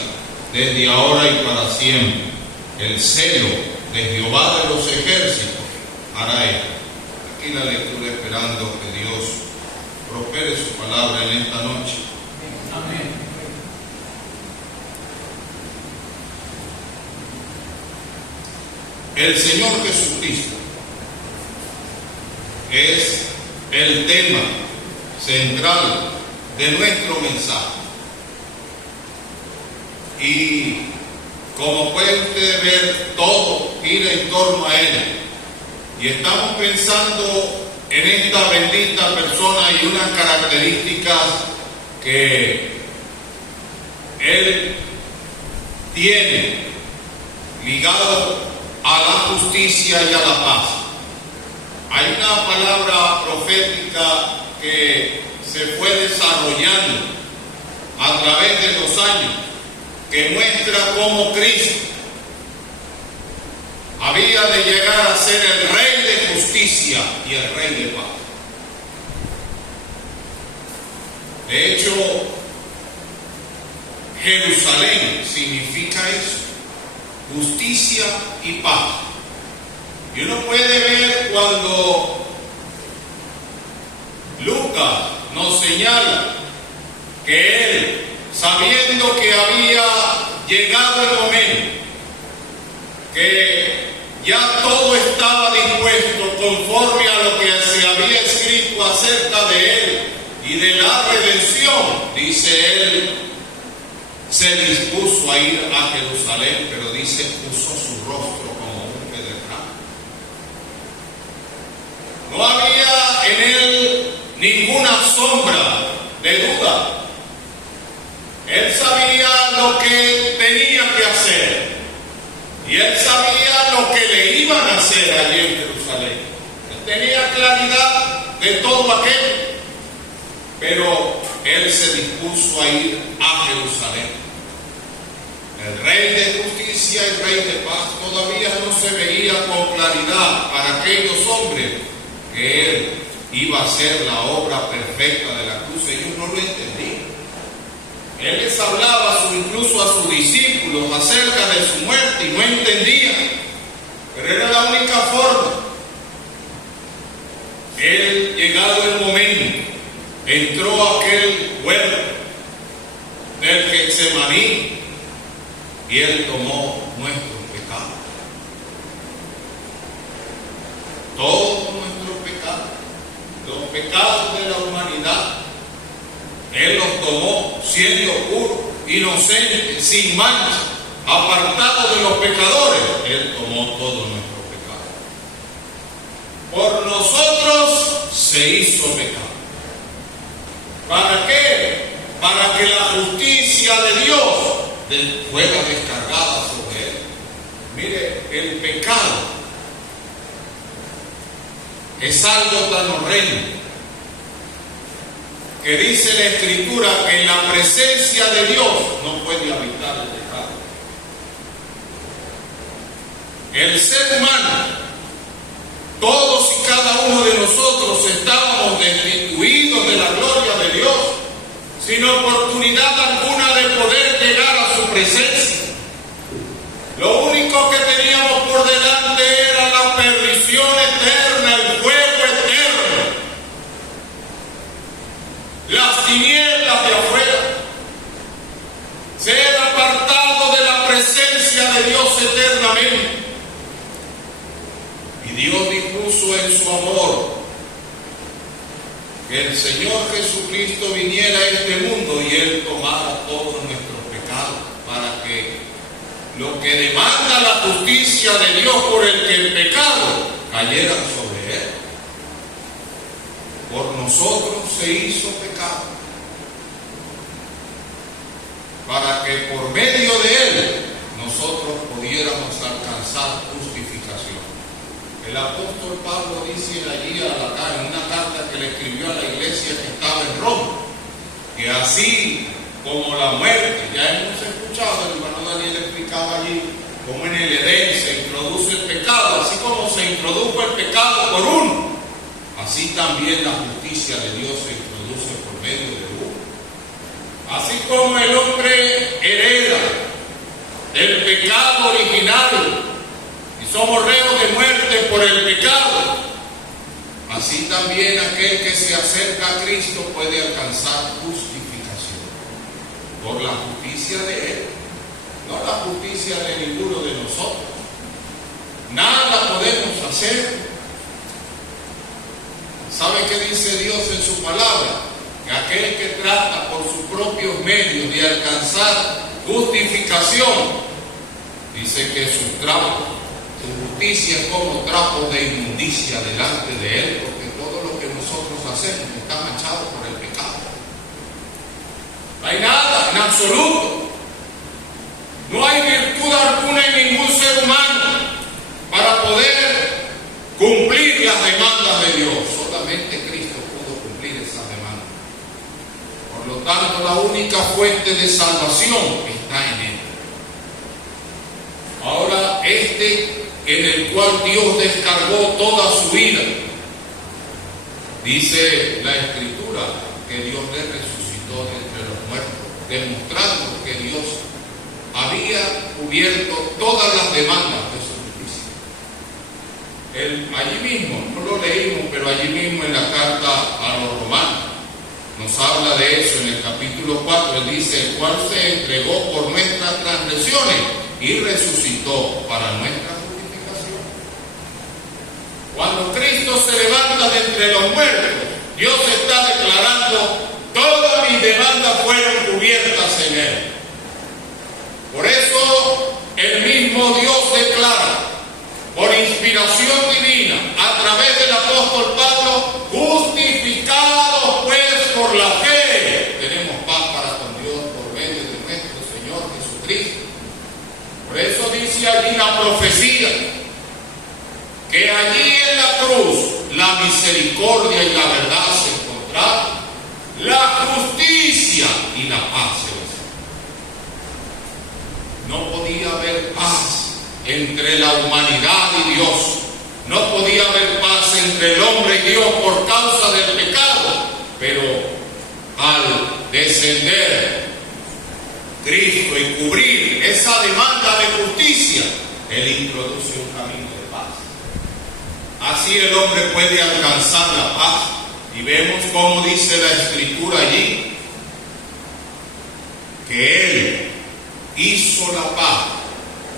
desde ahora y para siempre. El celo de Jehová de los ejércitos hará esto. Aquí la lectura, esperando que Dios prospere su palabra en esta noche. Amén. El Señor Jesucristo es el tema central de nuestro mensaje. Y como puede usted ver, todo gira en torno a Él. Y estamos pensando en esta bendita persona y unas características que Él tiene ligado a la justicia y a la paz. Hay una palabra profética que se fue desarrollando a través de los años, que muestra cómo Cristo había de llegar a ser el Rey de justicia y el Rey de paz. De hecho, Jerusalén significa eso, justicia y paz. Y uno puede ver cuando Lucas nos señala que él, sabiendo que había llegado el momento, que ya todo estaba dispuesto conforme a lo que se había escrito acerca de él y de la redención, dice él, se dispuso a ir a Jerusalén, pero dice, puso su rostro como un pedernal. No había en él ninguna sombra de duda. Él sabía lo que tenía que hacer y él sabía lo que le iban a hacer allí en Jerusalén. Él tenía claridad de todo aquello, pero él se dispuso a ir a Jerusalén. El Rey de justicia y Rey de paz todavía no se veía con claridad para aquellos hombres que él iba a hacer la obra perfecta de la cruz. Ellos no lo entendían. Él les hablaba incluso a sus discípulos acerca de su muerte y no entendían, pero era la única forma. Él, llegado el momento, entró a aquel huerto del Getsemaní y él tomó nuestros pecados. Todos nuestros pecados, los pecados de la humanidad, él los tomó siendo puro, inocente, sin mancha, apartado de los pecadores. Él tomó todos nuestros pecados. Por nosotros se hizo pecado. ¿Para qué? Para que la justicia de Dios fuera descargada sobre él. Mire, el pecado es algo tan horrendo que dice la Escritura que en la presencia de Dios no puede habitar el pecado. El ser humano, todos y cada uno de nosotros estábamos destituidos de la gloria de Dios, sin oportunidad alguna de poder llegar a su presencia. Lo único que teníamos por delante era la perdición eterna, el fuego eterno, las tinieblas de afuera, ser apartado de la presencia de Dios eternamente. Y Dios dispuso en su amor que el Señor Jesucristo viniera a este mundo y Él tomara todos nuestros pecados, para que lo que demanda la justicia de Dios por el que el pecado cayera sobre Él. Por nosotros se hizo pecado, para que por medio de Él nosotros pudiéramos alcanzar justificación. El apóstol Pablo dice allí en una carta que le escribió a la iglesia que estaba en Roma, que así como la muerte, ya hemos escuchado, el hermano Daniel explicaba allí cómo en el Edén se introduce el pecado, así como se introdujo el pecado por uno, así también la justicia de Dios se introduce por medio de uno. Así como el hombre hereda el pecado original y somos reos de muerte por el pecado, así también aquel que se acerca a Cristo puede alcanzar justificación por la justicia de Él, no la justicia de ninguno de nosotros. Nada podemos hacer. ¿Sabe qué dice Dios en su palabra? Que aquel que trata por sus propios medios de alcanzar justificación, dice que sus trapos, su justicia es como trapos de inmundicia delante de Él, porque todo lo que nosotros hacemos está manchado por el pecado. No hay nada, en absoluto. No hay virtud alguna en ningún ser humano para poder cumplir las demandas de Dios. Solamente Cristo pudo cumplir esas demandas. Por lo tanto, la única fuente de salvación está en Él. Ahora, en el cual Dios descargó toda su ira. Dice la Escritura que Dios le resucitó de entre los muertos, demostrando que Dios había cubierto todas las demandas de su justicia. Allí mismo, no lo leímos, pero allí mismo en la carta a los romanos, nos habla de eso en el capítulo 4, él dice, el cual se entregó por nuestras transgresiones y resucitó para nuestra justificación. Cuando Cristo se levanta de entre los muertos, Dios está declarando, todas mis demandas fueron cubiertas en Él. Por eso el mismo Dios declara, por inspiración divina, a través del apóstol Pablo, justificados pues por la fe, tenemos paz para con Dios por medio de nuestro Señor Jesucristo. Por eso dice allí la profecía, que allí en la cruz la misericordia y la verdad se encontraron, la justicia y la paz se besaron. No podía haber paz entre la humanidad y Dios. No podía haber paz entre el hombre y Dios por causa del pecado, pero al descender Cristo y cubrir esa demanda de justicia, Él introduce un camino de paz. Así el hombre puede alcanzar la paz. Y vemos cómo dice la Escritura allí, que Él hizo la paz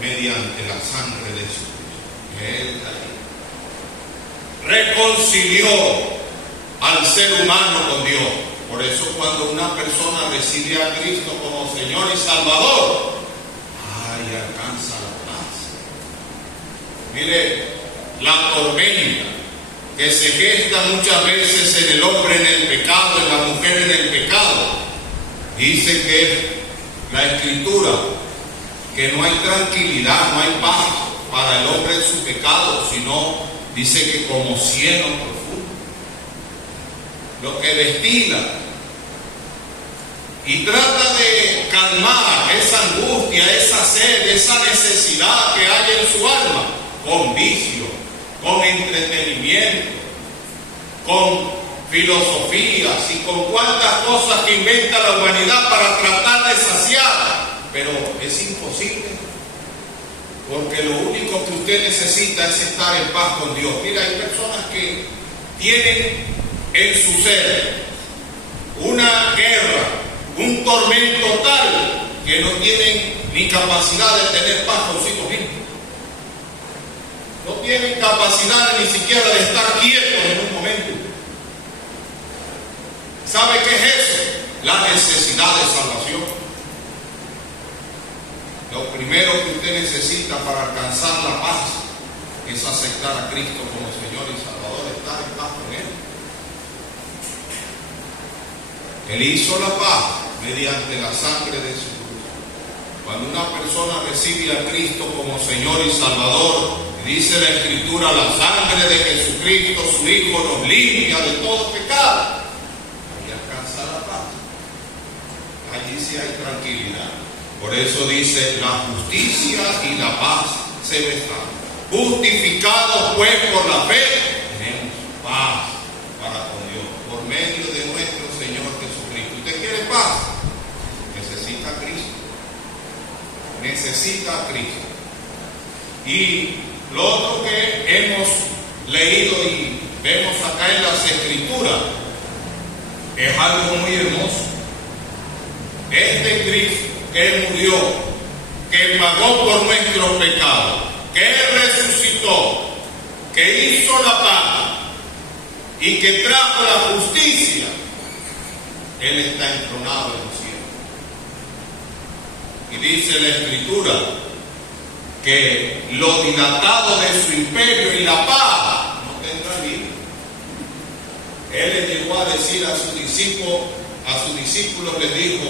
mediante la sangre de su Cristo. Él reconcilió al ser humano con Dios. Por eso cuando una persona recibe a Cristo como Señor y Salvador, alcanza la paz. Mire, la tormenta que se gesta muchas veces en el hombre en el pecado, en la mujer en el pecado, dice que la Escritura, que no hay tranquilidad, no hay paz para el hombre en su pecado, sino dice que como cielo profundo, lo que destila y trata de calmar esa angustia, esa sed, esa necesidad que hay en su alma, con vicio, con entretenimiento, con filosofías y con cuantas cosas que inventa la humanidad para tratar de saciar, pero es imposible, porque lo único que usted necesita es estar en paz con Dios. Mira, hay personas que tienen en su ser una guerra, un tormento tal que no tienen ni capacidad de tener paz consigo mismos. No tienen capacidad ni siquiera de estar quietos en un momento. ¿Sabe qué es eso? La necesidad de salvación. Lo primero que usted necesita para alcanzar la paz es aceptar a Cristo como Señor y Salvador, estar en paz con Él. Él hizo la paz mediante la sangre de su cruz. Cuando una persona recibe a Cristo como Señor y Salvador, dice la Escritura, la sangre de Jesucristo, su Hijo, nos limpia de todo pecado. Ahí alcanza la paz. Allí sí hay tranquilidad. Por eso dice, la justicia y la paz se besaron. Justificados pues por la fe, tenemos paz para con Dios, por medio de nuestro Señor Jesucristo. ¿Usted quiere paz? Necesita a Cristo. Necesita a Cristo. Y lo otro que hemos leído y vemos acá en las Escrituras es algo muy hermoso. Este Cristo que murió, que pagó por nuestro pecado, que resucitó, que hizo la paz y que trajo la justicia, Él está entronado en el cielo. Y dice la Escritura que lo dilatado de su imperio y la paz no tendrá límite. Él le llegó a decir a sus discípulos les dijo,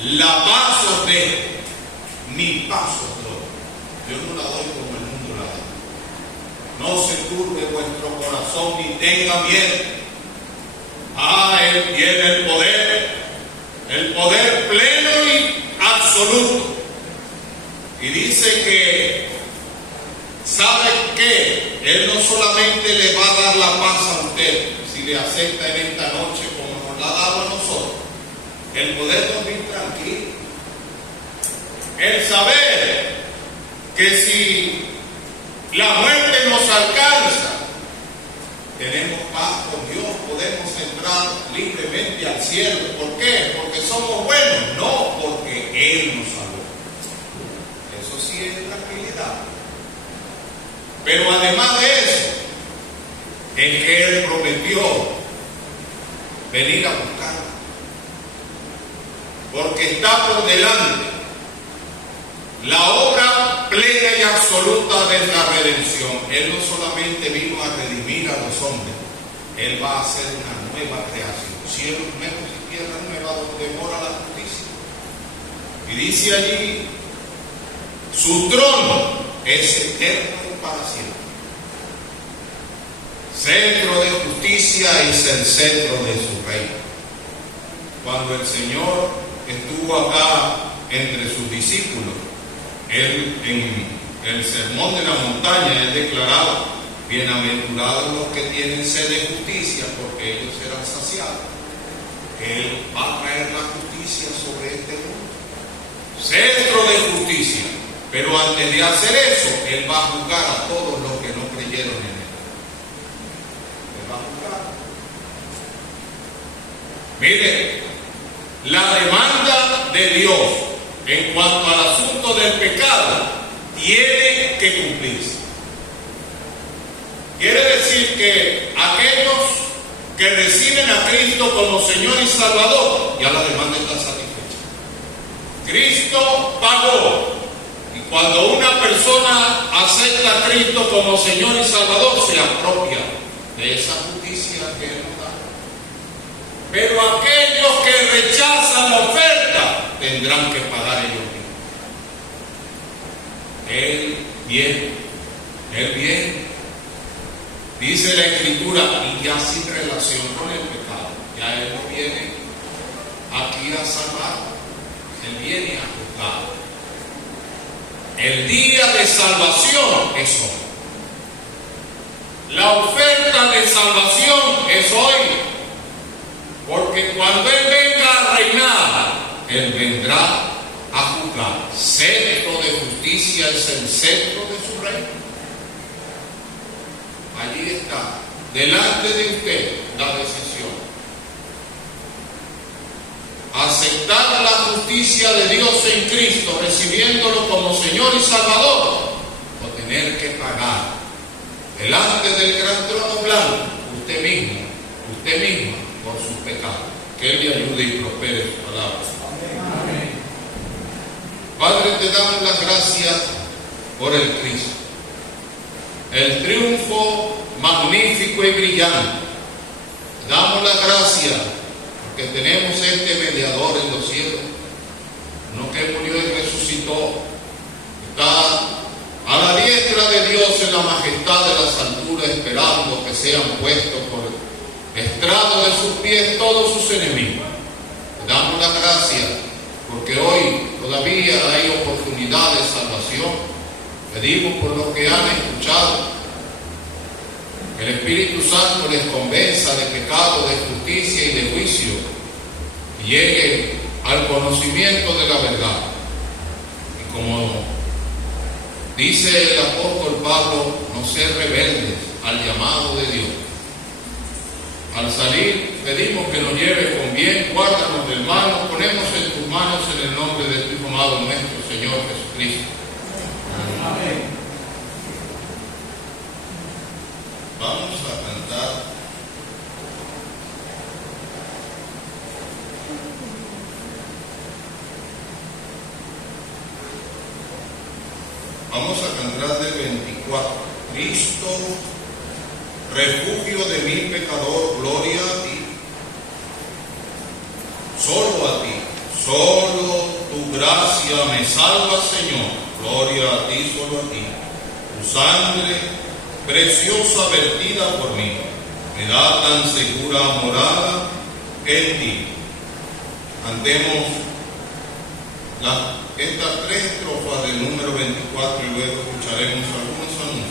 la paz os dejo, mi paz os doy. Yo no la doy como el mundo la da. No se turbe vuestro corazón ni tenga miedo. Él tiene el poder pleno y absoluto. Y dice que ¿sabe qué? Él no solamente le va a dar la paz a usted, si le acepta en esta noche como nos la ha dado a nosotros, el poder dormir tranquilo, el saber que si la muerte nos alcanza, tenemos paz con Dios, podemos entrar libremente al cielo. ¿Por qué? ¿Porque somos buenos? No, porque Él nos salvó. Eso sí es tranquilidad. Pero además de eso, en que Él prometió venir a buscarla, porque está por delante la obra plena y absoluta de la redención. Él no solamente vino a redimir a los hombres, Él va a hacer una nueva creación, cielos nuevos y tierra nueva donde mora la justicia. Y dice allí, su trono es eterno y para siempre. Centro de justicia es el centro de su reino. Cuando el Señor estuvo acá entre sus discípulos, Él en el sermón de la montaña, Él declaraba: bienaventurados los que tienen sed de justicia, porque ellos serán saciados. Él va a traer la justicia sobre este mundo, centro de justicia. Pero antes de hacer eso, Él va a juzgar a todos los que no creyeron en Él. Él va a juzgar. Mire, la demanda de Dios en cuanto al asunto del pecado tiene que cumplirse. Quiere decir que aquellos que reciben a Cristo como Señor y Salvador, ya la demanda está satisfecha. Cristo pagó, y cuando una persona acepta a Cristo como Señor y Salvador, se apropia de esa justicia que Él nos da. Pero aquellos que rechazan la oferta tendrán que pagar ellos mismos. Él viene. Dice la Escritura, y ya sin relación con el pecado, ya Él no viene aquí a salvar, Él viene a juzgar. El día de salvación es hoy. La oferta de salvación es hoy, porque cuando Él venga a reinar, Él vendrá a juzgar. Centro de justicia es el centro de su reino. Allí está, delante de usted, la decisión. Aceptar la justicia de Dios en Cristo, recibiéndolo como Señor y Salvador, o tener que pagar delante del gran trono blanco, usted misma, por sus pecados. Que Él le ayude y prospere su palabra. Amén. Padre, te damos las gracias por el Cristo, el triunfo magnífico y brillante. Damos las gracias porque tenemos este mediador en los cielos, no que murió y resucitó, está a la diestra de Dios en la majestad de las alturas, esperando que sean puestos por el estrado de sus pies todos sus enemigos. Te damos las gracias porque hoy todavía hay oportunidad de salvación. Pedimos por los que han escuchado, que el Espíritu Santo les convenza de pecado, de justicia y de juicio, y lleguen al conocimiento de la verdad. Y como dice el apóstol Pablo, no ser rebeldes al llamado de Dios. Al salir, pedimos que nos lleve con bien, guárdanos del mal, nos ponemos en tus manos en el nombre de tu Hijo amado, nuestro Señor Jesucristo. Amén. Vamos a cantar del 24. Cristo, refugio de mi pecador, gloria a ti. Solo a ti, solo tu gracia me salva, Señor. Gloria a ti, solo a ti. Tu sangre preciosa vertida por mí me da tan segura morada en ti. Cantemos estas tres estrofas del número 24 y luego escucharemos algunos anuncios.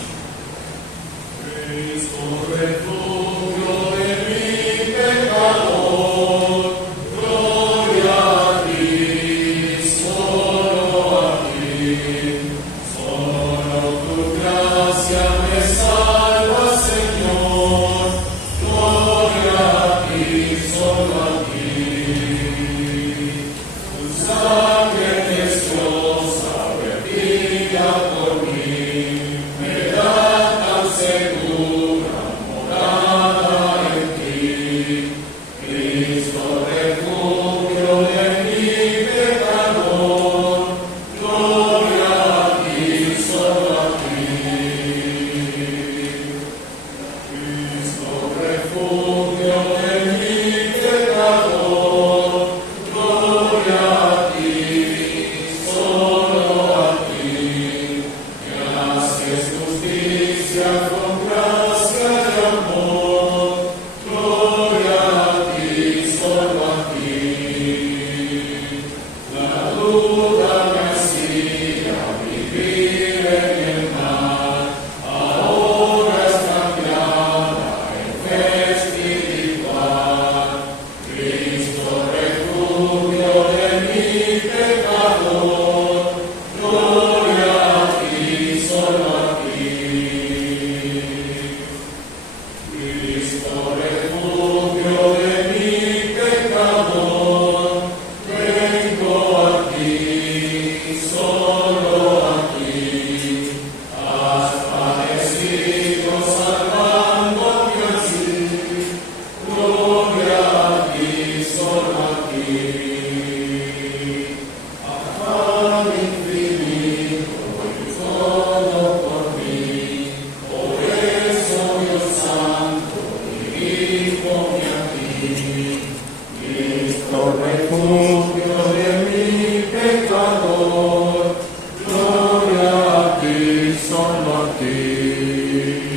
Solo a ti.